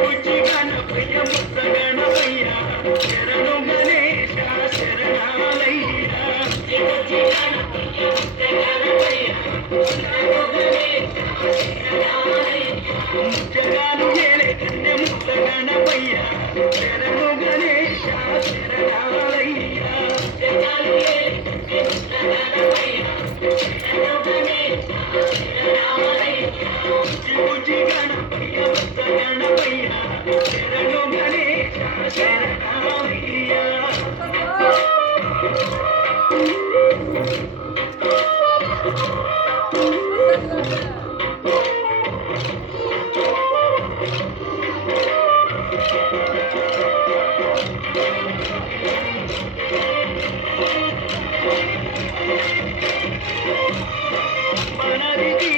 ముచ్చగాను ఏలే కన్నె ముత్తగణపయ్య శరణు గణేశ శరణాలయ్య ముచ్చగాను ఏలే కన్నె ముత్తగణపయ్య శరణు గణేశ శరణాలయ్య పూజి గణపయ్య ముత్తగణపయ్య శరణు గణేశ శరణాలయ్య మనది